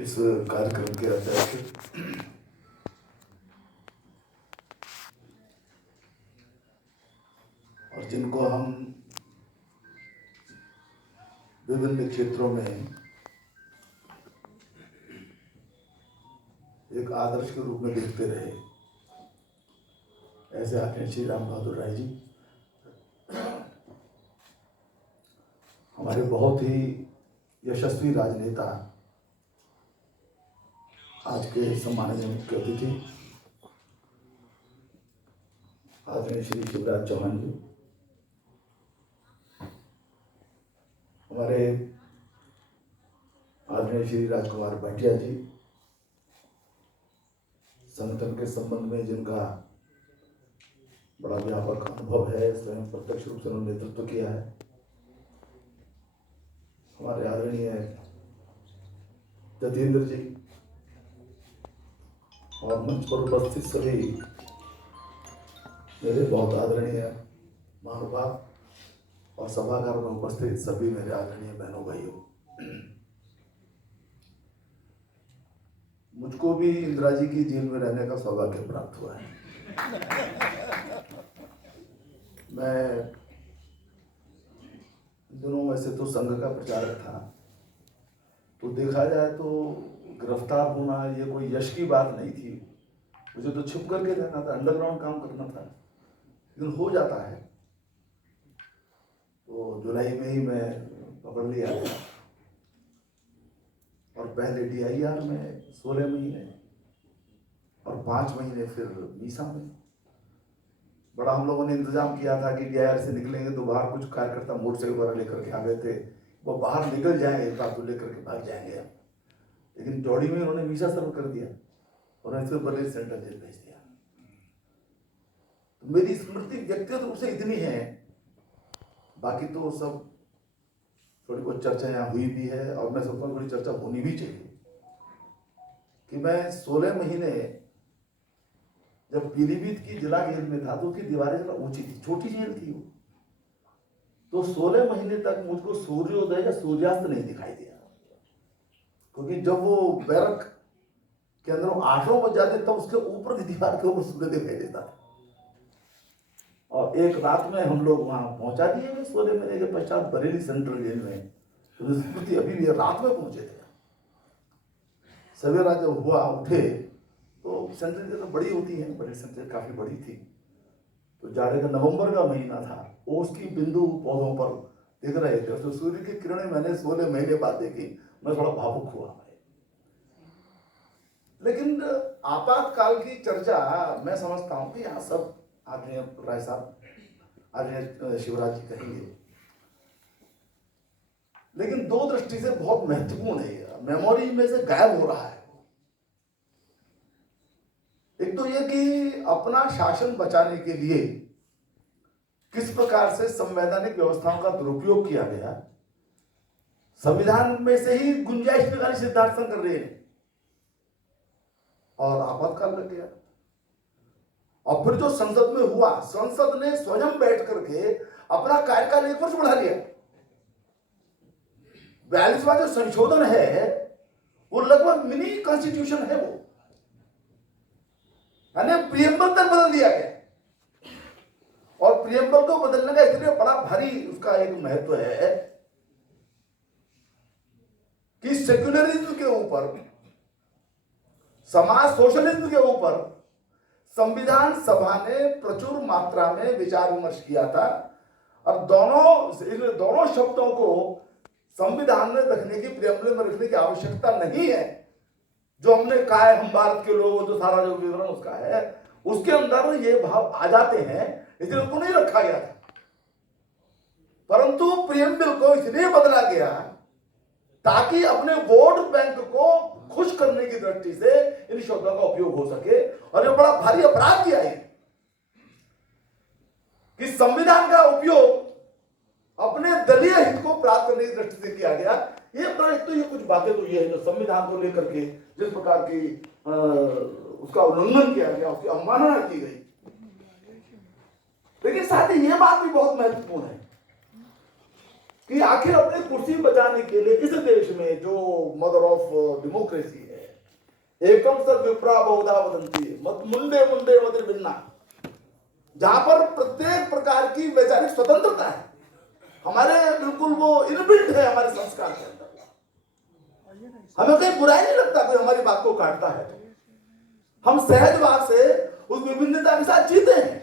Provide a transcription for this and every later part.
इस कार्यक्रम के अध्यक्ष और जिनको हम विभिन्न क्षेत्रों में एक आदर्श के रूप में देखते रहे, ऐसे आदरणीय श्री राम बहादुर राय जी हमारे बहुत ही यशस्वी राजनेता, आज के सम्माननीय मुख्य अतिथि आदरणीय श्री शिवराज चौहान जी, हमारे आदरणीय श्री राजकुमार भाटिया जी, संगठन के संबंध में जिनका बड़ा व्यापक अनुभव है, स्वयं प्रत्यक्ष रूप से उन्होंने नेतृत्व किया है, हमारे आदरणीय जतेंद्र जी और मंच पर उपस्थित सभी मेरे बहुत आदरणीय महानुभाव और सभागार में उपस्थित सभी मेरे आदरणीय बहनों भाइयों, मुझको भी इंदिरा जी की जेल में रहने का सौभाग्य प्राप्त हुआ है। मैं दोनों वैसे तो संघ का प्रचारक था, तो देखा जाए तो गिरफ्तार होना ये कोई यश की बात नहीं थी। मुझे तो छुप करके रहना था, अंडरग्राउंड काम करना था, लेकिन हो जाता है। तो जुलाई में ही मैं पकड़ लिया गया और पहले DIR में 16 महीने और 5 महीने फिर मीसा में। बड़ा हम लोगों ने इंतजाम किया था कि DIR से निकलेंगे तो बाहर कुछ कार्यकर्ता मोटरसाइकिल वगैरह लेकर के आ गए थे, वो बाहर निकल जाएंगे तो लेकर के भाग जाएंगे हम, लेकिन चौड़ी में उन्होंने मीसा सर्व कर दिया और ऐसे बड़े सेंट्रल जेल भेज दिया। तो मेरी स्मृति व्यक्तिगत रूप से इतनी है, बाकी तो सब थोड़ी बहुत चर्चा यहाँ हुई भी है और मैं सोचता हूँ थोड़ी चर्चा होनी भी चाहिए कि मैं 16 महीने जब पीलीभीत की जिला जेल में था तो उसकी दीवारें जरा ऊंची थी, छोटी जेल थी वो, तो 16 महीने तक मुझको सूर्योदय या सूर्यास्त नहीं दिखाई दिया, क्योंकि जब वो बैरक के अंदर 8 बज जाते तब उसके ऊपर की दीवार के ऊपर सूर्य दिखाई देता था। और एक रात में हम लोग वहां पहुंचा दिए 16 महीने के पश्चात बरेली सेंट्रल जेल में, तो स्मृति अभी भी रात में पहुंचे थे। सवेरा जब हुआ उठे तो सेंट्रल जेल बड़ी होती है, बड़ी सेंट्रल काफी बड़ी थी, तो जाड़े का नवंबर का महीना था, ओस की बिंदु पौधों पर दिख रहे थे, तो सूर्य की किरणें मैंने 16 महीने बाद देखी, मैं थोड़ा भावुक हुआ। लेकिन आपातकाल की चर्चा मैं समझता हूं कि यहाँ सब आदरणीय राय साहब, आदरणीय शिवराज जी कहेंगे, लेकिन दो दृष्टि से बहुत महत्वपूर्ण है, मेमोरी में से गायब हो रहा है। एक तो यह कि अपना शासन बचाने के लिए किस प्रकार से संवैधानिक व्यवस्थाओं का दुरुपयोग किया गया, संविधान में से ही गुंजाइश निकाली सिद्धार्थ शंकर रे ने, और आपातकाल लग गया। और फिर जो संसद में हुआ, संसद ने स्वयं बैठ करके अपना कार्यकाल 1 वर्ष बढ़ा लिया। 42वां जो संशोधन है वो लगभग मिनी कॉन्स्टिट्यूशन है, वो यानी प्रियम्बल तक बदल दिया गया। और प्रियम्बल को बदलने का इसलिए बड़ा भारी उसका एक महत्व है कि सेक्युलरिज्म के ऊपर, समाज सोशलिज्म के ऊपर संविधान सभा ने प्रचुर मात्रा में विचार विमर्श किया था, और दोनों शब्दों को संविधान में रखने की, प्रियम्बल में रखने की आवश्यकता नहीं है। जो हमने कहा है, हम भारत के लोग, जो सारा जो विवरण उसका है, उसके अंदर ये भाव आ जाते हैं, इसलिए उनको नहीं रखा गया था। परंतु प्रियम्बल को इसलिए बदला गया ताकि अपने वोट बैंक को खुश करने की दृष्टि से इन शब्दों का उपयोग हो सके। और ये बड़ा भारी अपराध किया है कि संविधान का उपयोग अपने दलीय हित को प्राप्त करने की दृष्टि से किया गया। ये तो ये कुछ बातें तो ये है, जो संविधान को लेकर के जिस प्रकार की उसका उल्लंघन किया गया, उसकी अवमानना की गई। लेकिन साथ ही यह बात भी बहुत महत्वपूर्ण है कि आखिर अपनी कुर्सी बचाने के लिए इस देश में जो मदर ऑफ डेमोक्रेसी है, एकम सद विप्रा बहुधा वदंती, मत मुंडे मुंडे मत भिन्ना, जहां पर प्रत्येक प्रकार की वैचारिक स्वतंत्रता है, हमारे बिल्कुल वो इनबिल्ट है हमारे संस्कार के अंदर। हमें कहीं बुराई नहीं लगता कोई हमारी बात को काटता है, हम सहज भाव से उस विभिन्नता के साथ जीते हैं।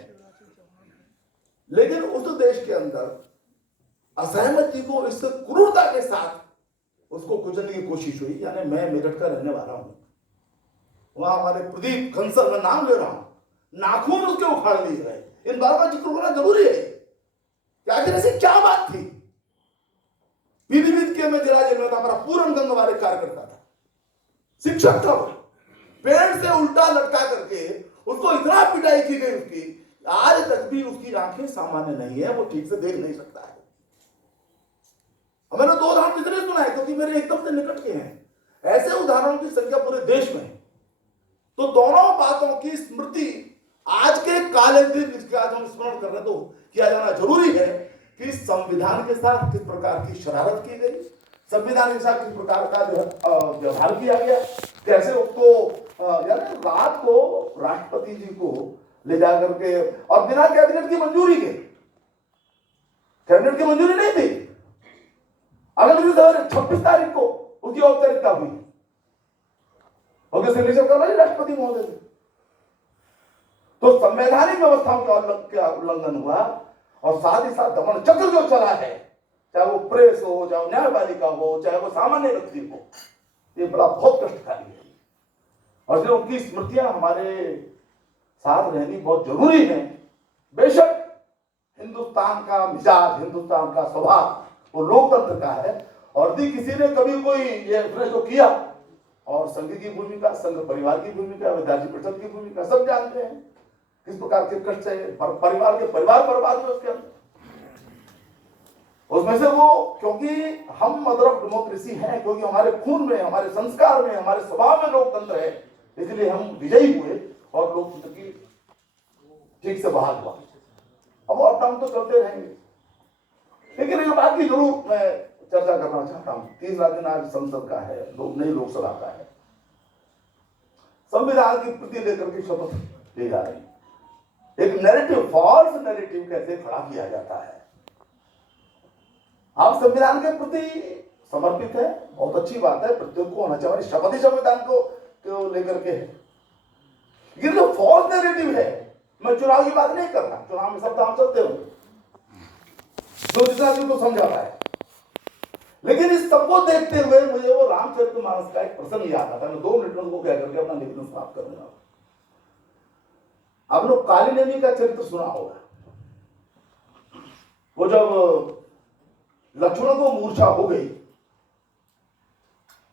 लेकिन उस देश के अंदर असहमति को इस क्रूरता के साथ उसको कुचलने की कोशिश हुई। यानी मैं मेरठ का रहने वाला हूं, वहां हमारे प्रदीप खंसल, मैं नाम ले रहा हूं, नाखून उसके उखाड़ लिए गए। इन बातों का जिक्र होना जरूरी है कि आखिर ऐसी क्या बात थी। पीलीभीत के में जिला जेल में था, हमारा पूरन गंगवार एक कार्यकर्ता था, शिक्षक था, वो पेड़ से उल्टा लटका करके उसको इतना पिटाई की गई उसकी, आज तक भी उसकी आंखें सामान्य नहीं है, वो ठीक से देख नहीं सकता है। मैंने दो उदाहरण इसलिए सुना है क्योंकि मेरे एकदम से निकट के हैं। ऐसे उदाहरणों की संख्या पूरे देश में है। तो दोनों बातों की स्मृति आज के काले दिन जिसका आज हम स्मरण कर रहे तो किया जाना जरूरी है कि संविधान के साथ किस प्रकार की शरारत की गई, संविधान के साथ किस प्रकार का जो व्यवहार किया गया, कैसे उसको यानी रात को राष्ट्रपति जी को ले जाकर के, और बिना कैबिनेट की मंजूरी के, कैबिनेट की मंजूरी नहीं थी, अगले 26 तारीख को उसकी औपचारिकता हुई और सिग्नेचर करना राष्ट्रपति महोदय ने। तो संवैधानिक व्यवस्थाओं का उल्लंघन हुआ और साथ ही साथ दमन चक्र जो चला है, चाहे वो प्रेस हो, चाहे वो न्यायपालिका हो, चाहे वो सामान्य व्यक्ति हो, ये बड़ा बहुत कष्टकारी है। और इसलिए उनकी स्मृतियां हमारे साथ रहनी बहुत जरूरी है। बेशक हिंदुस्तान का मिजाज, हिंदुस्तान का स्वभाव वो लोकतंत्र का है, और यदि किसी ने कभी कोई ये जो किया, और संघ की भूमिका, संघ परिवार की भूमिका, विद्यार्थी परिषद की भूमिका सब जानते हैं किस प्रकार के कष्ट है, परिवार बर्बाद है उसके अंदर। उसमें से वो, क्योंकि हम मदर ऑफ डेमोक्रेसी हैं, क्योंकि हमारे खून में, हमारे संस्कार में, हमारे स्वभाव में लोकतंत्र है, इसलिए हम विजयी हुए और लोकतंत्र की ठीक से बहाल हुआ। अब अप डाउन तो चलते रहेंगे, लेकिन एक बात की जरूर मैं चर्चा करना चाहता हूं। 30 दिन आज संसद का है, नई लोकसभा का है, संविधान की प्रति लेकर के शपथ ली जा रही। एक नैरेटिव, फॉल्स नैरेटिव कैसे खड़ा किया जाता है। आप संविधान के प्रति समर्पित है, बहुत अच्छी बात है, प्रत्येक को होना चाहिए, शपथ ही संविधान को लेकर के है। ये जो फॉल्स नैरेटिव है, मैं चुनाव की बात नहीं कर रहा, चुनाव में सब दाम चलते होंगे, जो जितना को समझाता है, लेकिन इस सबको देखते हुए मुझे वो रामचरितमानस का एक प्रसंग याद आता है। मैं 2 मिनट में उनको कह करके अपना निवेदन समाप्त करूंगा। आप लोग काली नेमी का चरित्र सुना होगा। वो जब लक्ष्मण को मूर्छा हो गई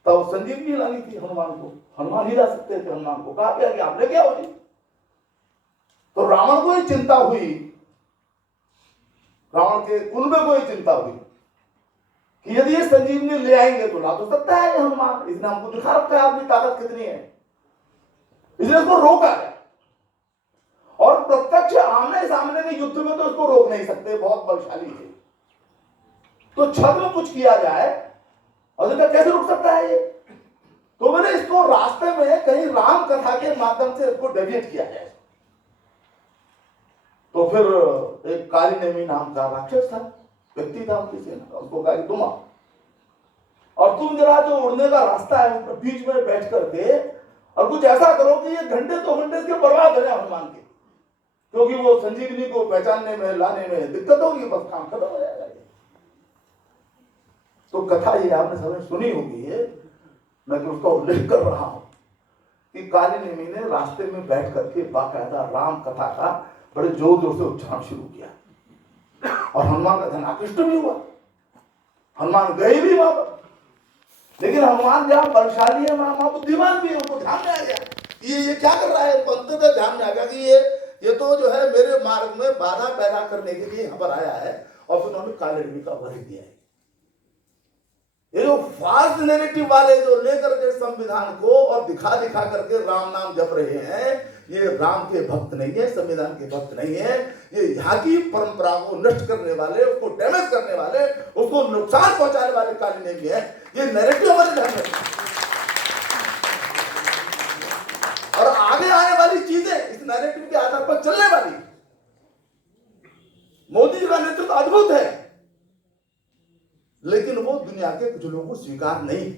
तब संजीवनी लानी थी हनुमान को, हनुमान ही ला सकते थे हनुमान को, कहा कि आप लेके आओ जी। तो रावण को ही चिंता हुई, रावण के कुल में को ही चिंता हुई कि यदि ये संजीवनी ले आएंगे तो ला तो सकता है हनुमान, इसने हमको दिखा रखा है अपनी ताकत कितनी है, इसलिए उसको रोका है। और प्रत्यक्ष आमने सामने के युद्ध में तो उसको रोक नहीं सकते, बहुत बलशाली है, तो छद्म में कुछ किया जाए और तो कैसे रुक सकता है ये। तो मैंने इसको रास्ते में कहीं राम कथा के माध्यम से इसको डेविएट किया जाए। तो फिर एक काली नेमी नाम का राक्षस था, व्यक्ति था उनकी सेना, उसको कहा कि तुम आओ और तुम जरा जो उड़ने का रास्ता है बीच में बैठ करके और कुछ ऐसा करो कि ये घंटे 2 घंटे इसके बर्बाद हो जाए हनुमान के, क्योंकि वो संजीवनी को पहचानने में, लाने में दिक्कत होगी, बस काम खत्म हो जाएगा। तो कथा ये आपने सबने सुनी होगी है, मैं तो उसका उल्लेख कर रहा हूं कि काली नेमी ने रास्ते में बैठ करके बाकायदा राम कथा का बड़े जोर जोर से उच्चारण शुरू किया और हनुमान का ध्यान आकृष्ट भी हुआ। हनुमान गए भी वहां पर, लेकिन हनुमान जहां बलशाली है वहां बुद्धिमान भी है, उनको ध्यान में आ गया ये क्या कर रहा है। अंततः ध्यान में आ गया कि ये तो जो है मेरे मार्ग में बाधा पैदा करने के लिए यहां पर आया है, और फिर उन्होंने काली नेमी का वध किया है। ये जो फास्ट नैरेटिव वाले जो लेकर के संविधान को और दिखा करके राम नाम जप रहे हैं, ये राम के भक्त नहीं है, संविधान के भक्त नहीं है। ये यहाँ की परंपरा को नष्ट करने वाले, उसको डैमेज करने वाले, उसको नुकसान पहुंचाने वाले काली नेमी है। ये नैरेटिव हमारे ध्यान में, और आगे आने वाली चीजें इस नैरेटिव के आधार पर चलने वाली। मोदी जी का नेतृत्व अद्भुत है, लेकिन वो दुनिया के कुछ लोगों को स्वीकार नहीं,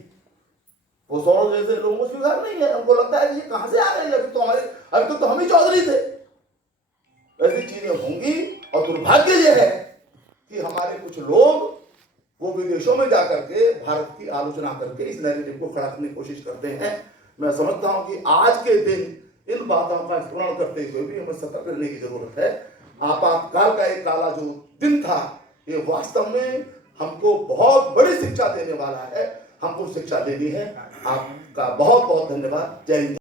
वो सोरोस जैसे लोगों को स्वीकार नहीं है। उनको लगता है कि ये कहां से आ गए, अभी तो हम ही चौधरी थे। ऐसी चीजें होंगी, और दुर्भाग्य ये है कि हमारे कुछ लोग वो विदेशों में जाकर के भारत की आलोचना करके इस नैरेटिव को खड़ा करने की कोशिश करते हैं। मैं समझता हूं कि आज के दिन इन बातों का स्मरण करते हुए भी हमें सतर्क रहने की जरूरत है। आपातकाल का एक काला जो दिन था, ये वास्तव में हमको बहुत बड़ी शिक्षा देने वाला है। हमको शिक्षा लेनी है। आपका बहुत बहुत धन्यवाद। जय हिंद।